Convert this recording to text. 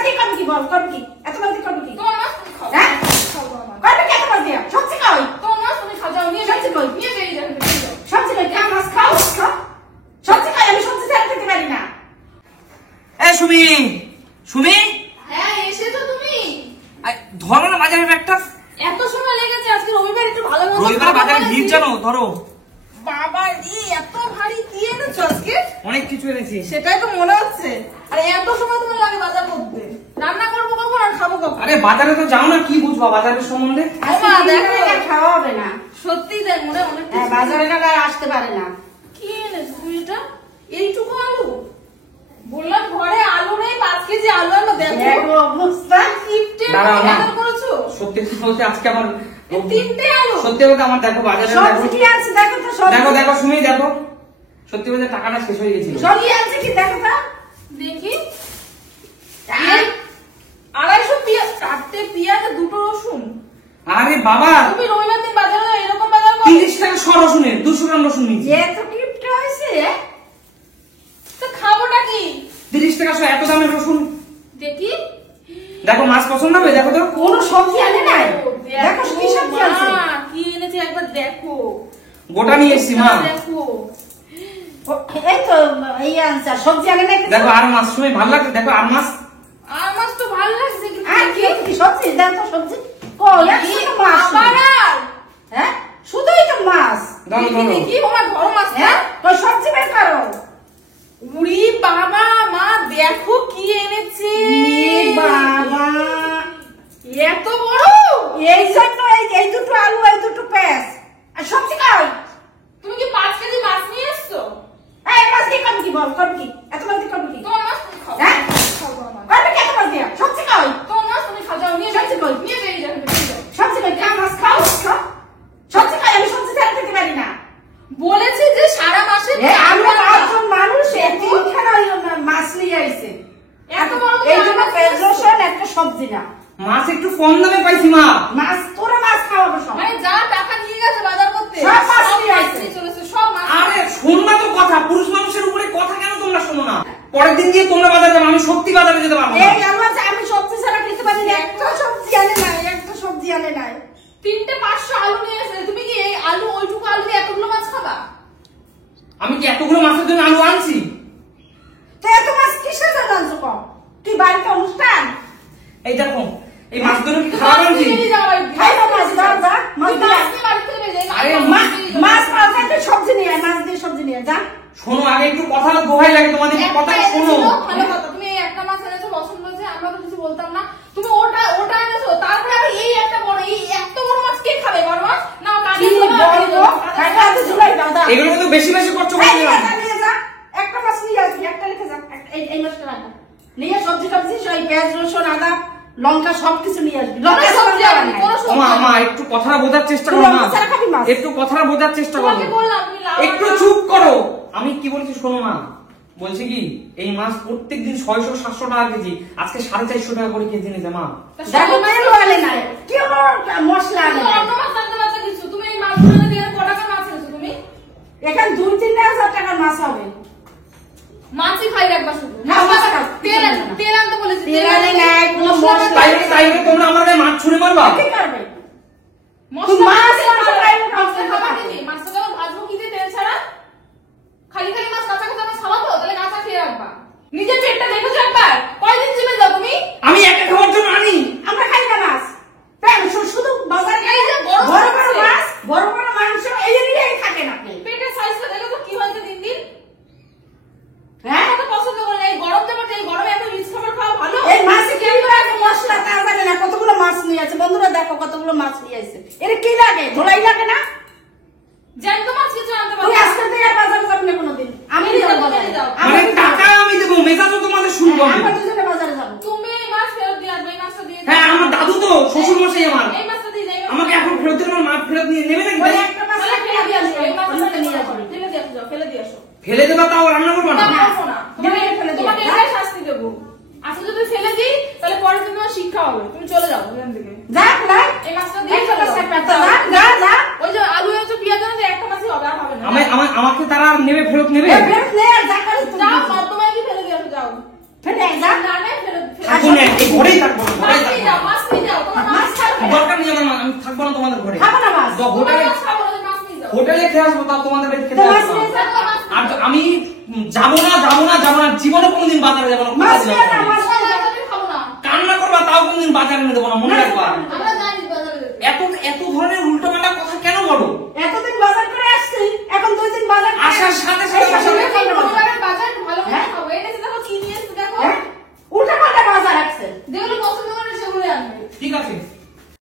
মাছ দিয়ে করবি কি বল, করবি কি? এত মাছ দিয়ে করবি কি? তোমার মাছ তুমি খাও। হ্যাঁ? করবি কি এত মাছ দিয়ে? সবজি খাওয়াই। তোমার মাছ তুমি খাও, যাও নিয়ে সবজি কই? নিয়ে বেরিয়ে যাও। সবজি কই? কেমন মাছ খাও? খাও। সবজি খাই, আমি সবজি ছাড়া খেতে পারি না। এই সুমি, সুমি, হ্যাঁ এসেছো তুমি? ধরো না বাজারের ব্যাগটা। এত সময় লেগেছে, আজকে রবিবার একটু ভালো মতো রবিবার বাজারে ভিড় জানো, ধরো। বাবা রে, এত ভারী কি এনেছো আজকে? অনেক কিছু এনেছি। সেটাই তো মনে হচ্ছে। আরে এত সময় তোমার লাগে বাজার করতে? রান্না করবো কখন আর খাবো কখন? আরে বাজারে তো যাও না, কি বুঝবা বাজারের সম্বন্ধে? মা দেখো এটা খাওয়া হবে না। সত্যি তাই মনে অনেক বাজারে গেলে আর আসতে পারে না। কি এনেছো তুমি এটা? এইটুকু আলু? বললাম ঘরে আলু নেই, 5 কেজি আলু আনো। দেখো অবস্থা কিপটে দাঁড়াও না। করেছো। সত্যি বলতে আজকে আমার 3টে আলু। সত্যি বলতে আমার দেখো বাজারে সবজি কি আছে দেখো তো, সবজি দেখো দেখো সুমি দেখো, সত্যি বলতে টাকাটা শেষ হয়ে গেছিল। সবজি আছে কি দেখো তো দেখি। 250 পেঁয়াজ, 4টে পেঁয়াজ, 2টো রসুন। আরে বাবা, তুমি রবিবার দিন বাজারে যাও, এরকম বাজার করো? 30 টাকা শ রসুনের 200 গ্রাম রসুন নিয়েছি। যে এত কিপটা হয়েছে। তো খাবোটা কি? 30 টাকা শ, এত দামের রসুন। দেখি। দেখো মাছ পছন্দ হবে, দেখো তো। কোন সবজি আনে নাই, দেখো কি সবজি আছে। মা কি এনেছে একবার দেখো। গোটা নিয়ে এসেছি মা। দেখো এই তো এই আনসার সবজি আনে নাই। দেখো আর মাছ, সময় ভালো লাগছে, দেখো আর মাছ। আর মাছ তো ভালো লাগছে কিন্তু আর কি কি সবজি দেখো, সবজি কই একশো মাছ। আবার আর হ্যাঁ শুধুই তো মাছ। ধরো দেখি ধরো। দেখি ওমা ধরো মাছ। হ্যাঁ তো সবজি বের করো। উড়ি বাবা, মা দেখো কি এনেছে। বাবা এত বড়। এই জন্য এই দুটো আলু, এই দুটো পেঁয়াজ আর সবজি খাও। তুমি কি 5 কেজি মাছ নিয়ে এসছো? এই মাছ দিয়ে করবি কি বল, করবি কি? এত মাছ দিয়ে করবি কি? তোমার মাছ তুমি খাও। হ্যাঁ? খাও তোমার মাছ। করবি কি এত মাছ দিয়ে? সবজি খাও। তোমার মাছ তুমি খাও, যাও নিয়ে সবজি কই? নিয়ে বেরিয়ে যাও। সবজি কই? কেমন মাছ খাও? খাও। সবজি খাই, আমি সবজি ছাড়া খেতে পারি না। বলেছি যে সারা মাসে আমরা 5 জন মানুষ, তিনখানা মাছ নিয়ে আইছে। এত বড় এই জন্য পেঁয়াজ রসুন একটা সবজি না। মাছ একটু কম দামে পাইছি মা। মাছ তোরা মাছ খাওয়াবো সব। মানে যা টাকা নিয়ে গেছে বাজার করতে সব মাছ নিয়ে আসছে। নিয়ে চলেছে, সব মাছ। আরে শোন না তো কথা, পুরুষ মানুষের উপরে কথা কেন তোমরা শোনো না? পরের দিন দিয়ে তোমরা বাজারে যাবে, আমি সত্যি বাজারে যেতে পারবো না। এই আমি সবজি ছাড়া খেতে পারি না। একটা সবজি আনে নাই, একটা সবজি আনে নাই। 3টে 500 আলু নিয়ে এসেছে। তুমি কি এই আলু, ওইটুকু আলু দিয়ে এতগুলো মাছ খাবা? আমি কি এতগুলো মাছের জন্য আলু আনছি? তো এত মাছ কিসের জন্য আনছো কম? তুই বাড়িতে অনুষ্ঠান? এই দেখো, এই মাছগুলো কি খারাপ আনছি? খাইবো মাছ, দাও যা। মাছ দিয়ে আরে মাছ পাওয়া যায়, তুই সবজি নিয়ে আয়, মাছ দিয়ে সবজি নিয়ে আয়, যা। শোনো, আগে একটু কথা দোহাই লাগে তোমাদের, কথা শোনো। ভালো কথা, তুমি এই একটা মাছ এনেছো, পছন্দ হয়েছে, আমরা তো কিছু বলতাম না। তুমি ওটা এনেছো, তারপরে আবার এই একটা বড়, এই এত বড় মাছ কে খাবে? বড় মাছ না কি বলবো? খাইবা তো ঝুলাই দাও, দাও। এগুলো কিন্তু বেশি বেশি করছো এই বলছিলাম। নিয়ে যা। একটা মাছ নিয়ে আসবি, একটা রেখে যা। এই মাছটা রাখা। নিয়ে সবজি টবজি, সেই পেঁয়াজ রসুন আদা লঙ্কা সবকিছু নিয়ে আসবি। লঙ্কা সবজি আনা নাই। ওমা আমা একটু কথাটা বোঝার চেষ্টা করো না, একটু কথাটা বোঝার চেষ্টা করো। একটু চুপ করো। আমি কি বলছি শোনো না, বলছি কি এই মাছ প্রত্যেকদিন 600-700 টাকা কেজি, আজকে 450 টাকা করে কেজি নিতে মা। দেখো মেলো আনে নাই, কি মশলা আনে নাই। তুমি এই মাছগুলো দিয়ে কটা করে মাছ এনেছো তুমি? এখানে 2-3 টাকার মাছ হবে। মাছই খাই রাখবা শুধু। হ্যাঁ, মাছ খাও। তেল আনতে বলেছি। তেল আনে নাই, কোনো মশলা তাই তোমরা আমাদের মাছ ছুঁড়ে মারবা? কি করবে? মাছ খাইবে খাবা কি? মাছটা যখন ভাজবো কি দিয়ে তেল ছাড়া? খালি খালি মাছ কাঁচা কাঁচা মাছ খাবা তো? তাহলে কাঁচা খেয়ে রাখবা। নিজের পেটটা দেখেছো একবার? কয়দিন জিমে যাও তুমি? আমি একা খাওয়ার জন্য আনি। আমরা খাই না মাছ। তাই শুধু বাজারে এই যে বড় বড় মাছ, মাছ, বড় মাংস এই নিয়েই থাকেন আপনি। পেটের সাইজটা দেখো তো কি হয়েছে দিন দিন। হ্যাঁ, কত পছন্দ করে এই গরম দেবো, এই গরমে এত রিচ খাবার খাওয়া ভালো? এই মাছে কি লাগে মশলা তা জানে না, কতগুলো মাছ নিয়ে আছে। বন্ধুরা দেখো কতগুলো মাছ নিয়ে আছে। এর কি লাগে? ধোলাই লাগে না? জ্যান্ত মাছ কিছু আনতে তুই পারো? আজকে থেকে আর বাজারে যাবি না কোনোদিন। আমি যাবো বাজারে। মানে টাকা আমি দেবো, মেজাজও তোমাদের শুনবো আমি। আমরা দুজনে বাজারে যাবো। তুমি এই মাছ ফেরত দিয়ে আসবে, এই মাছটা দিয়ে হ্যাঁ, আমার দাদু তো শ্বশুর মশাই আমার, এই মাছটা দিয়ে যাই। আমাকে এখন ফেরত দিলে আমার মাছ ফেরত নিয়ে নেবে নাকি? ওই একটা মাছ ফেলে দিয়ে আসবি, এই মাছটা অন্যটা নিয়ে আসবি। ফেলে দিয়ে আসো, ফেলে দিয়ে আসো। ফেলে দেবা তাও রান্না করবা না? না, করবো না। ফেলে দিও। তোমাকে এটাই শাস্তি দেবো। আজকে যদি ফেলে দিই তাহলে পরে তোমার শিক্ষা হবে, তুমি চলে যাও এখান থেকে। যা না, এই মাছটা দিয়ে একটা চলে মাছ যাও। কাটতে যা, যা যা। ওই যে আলু এনেছো, পেঁয়াজ এনেছো, একটা মাছই হবে, আর হবে না। আমাকে তারা আর নেবে, ফেরত নেবে? এ ফেরত নে আর যা করে তুই যাও, তোমায় কি ফেলে দিয়ে আসো, যাও। ফেলে যা। না, না, ফেলে থাকো এই ঘরেই থাকবো না, ঘরেই মাছ নিয়ে যাও, থাকবো মাছ নিয়ে যাও, তোমার মাছ মাছ খাবে। দরকার নেই আমার, আমি থাকবো না তোমাদের ঘরে। খাবো না মাছ। তো হোটেলে মাছ খাবো না, মাছ নিয়ে যাও। হোটেলে খেয়ে আসবো, তাও তোমাদের বাড়িতে খেতে তো মাছ আসবো না। নিয়ে যাও। যাও, মাছ নিয়ে আর যাও। আমি যাবো না জীবনে কোনোদিন বাজারে যাবো না, মাছ কোথায় নিয়ে যাবো যাও, না। মাছ তোমার নিয়ে যাও। মাছ আমি খাবো না। কান্না করবা তাও কোনদিন বাজারে এনে দেবো না, মনে রাখবা। আমরা জানি বাজারে যেতে। এত ধরনের উল্টো পাল্টা কথা কেন বলো? এতদিন বাজার করে আসছি, এখন 2 দিন বাজার করে আসার সাথে